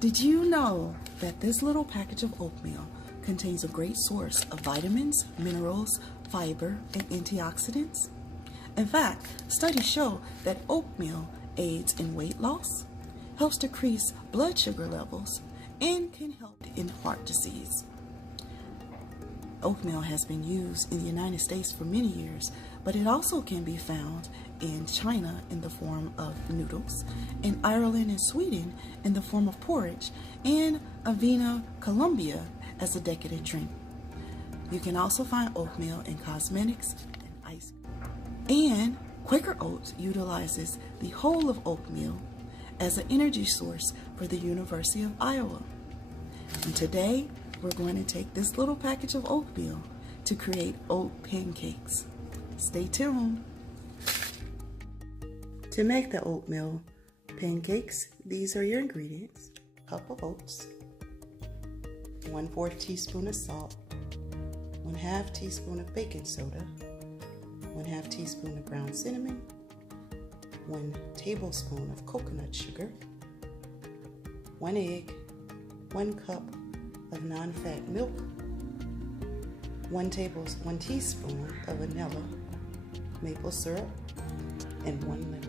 Did you know that this little package of oatmeal contains a great source of vitamins, minerals, fiber, and antioxidants? In fact, studies show that oatmeal aids in weight loss, helps decrease blood sugar levels, and can help in heart disease. Oatmeal has been used in the United States for many years, but it also can be found in China in the form of noodles, in Ireland and Sweden in the form of porridge, and Avena, Colombia as a decadent drink. You can also find oatmeal in cosmetics and ice cream. And Quaker Oats utilizes the whole of oatmeal as an energy source for the University of Iowa. And today, we're going to take this little package of oatmeal to create oat pancakes. Stay tuned. To make the oatmeal pancakes, these are your ingredients: cup of oats, 1/4 teaspoon of salt, 1/2 teaspoon of baking soda, 1/2 teaspoon of ground cinnamon, 1 tablespoon of coconut sugar, 1 egg, 1 cup of non-fat milk, 1 teaspoon of vanilla, maple syrup, and 1 lemon.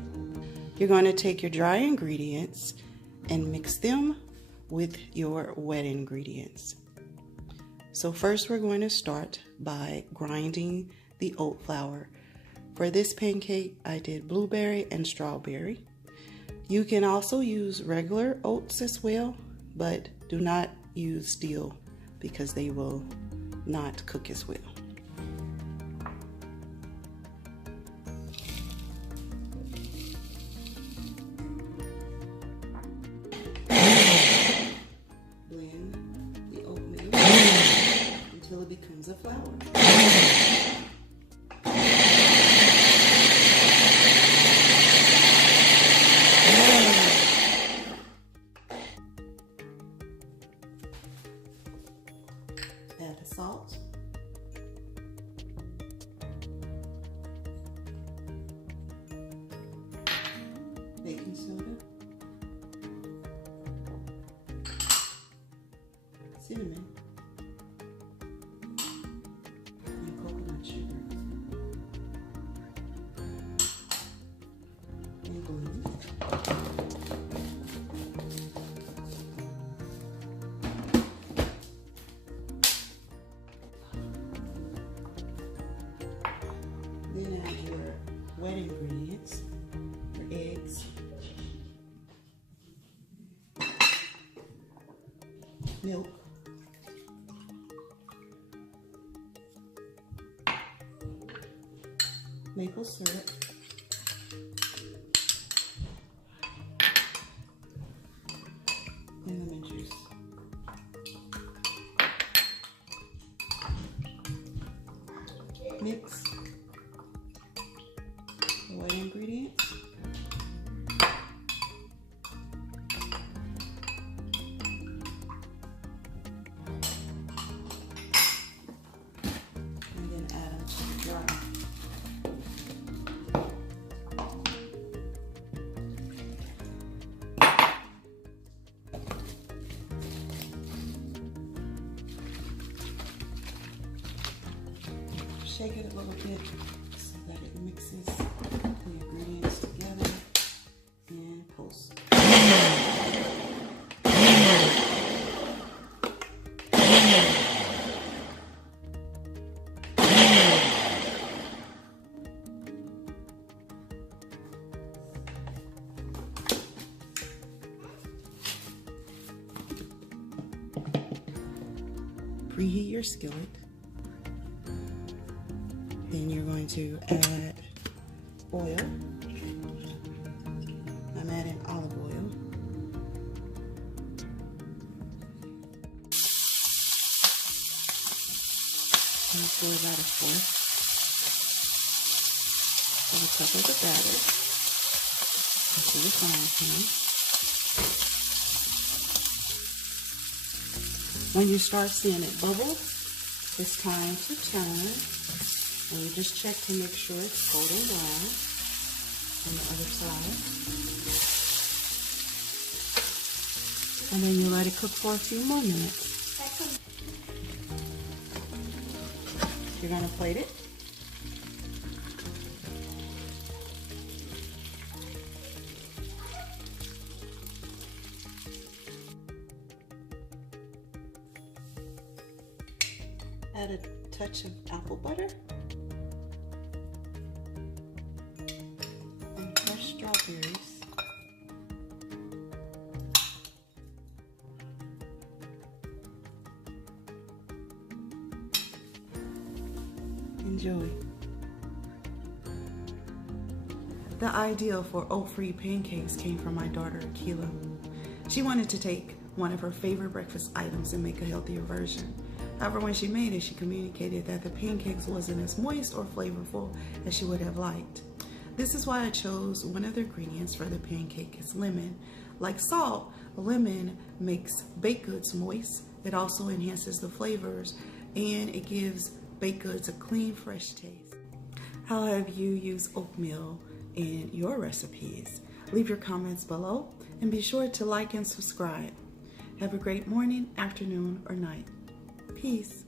You're going to take your dry ingredients and mix them with your wet ingredients. So first we're going to start by grinding the oat flour. For this pancake, I did blueberry and strawberry. You can also use regular oats as well, but do not use steel because they will not cook as well. Blend the oatmeal until it becomes a flour. Add the salt, baking soda, cinnamon, and coconut sugar, and gluten. Then add your wet ingredients, your eggs, milk, maple syrup, and lemon juice. Mix the wet ingredients. And then add them to the jar. Shake it a little bit so that it mixes the ingredients together and pulse. Preheat your skillet. Then you're going to add oil. I'm adding olive oil. And pour about 1/4 of a cup of the batter into the frying pan. When you start seeing it bubble, it's time to turn. And you just check to make sure it's golden brown on the other side. And then you let it cook for a few more minutes. You're gonna plate it. Add a touch of apple butter and fresh strawberries. Enjoy. The idea for oat-free pancakes came from my daughter Akila. She wanted to take one of her favorite breakfast items and make a healthier version. However, when she made it, she communicated that the pancakes wasn't as moist or flavorful as she would have liked. This is why I chose one of the ingredients for the pancake is lemon. Like salt, lemon makes baked goods moist. It also enhances the flavors and it gives baked goods a clean, fresh taste. How have you used oatmeal in your recipes? Leave your comments below and be sure to like and subscribe. Have a great morning, afternoon, or night. Peace.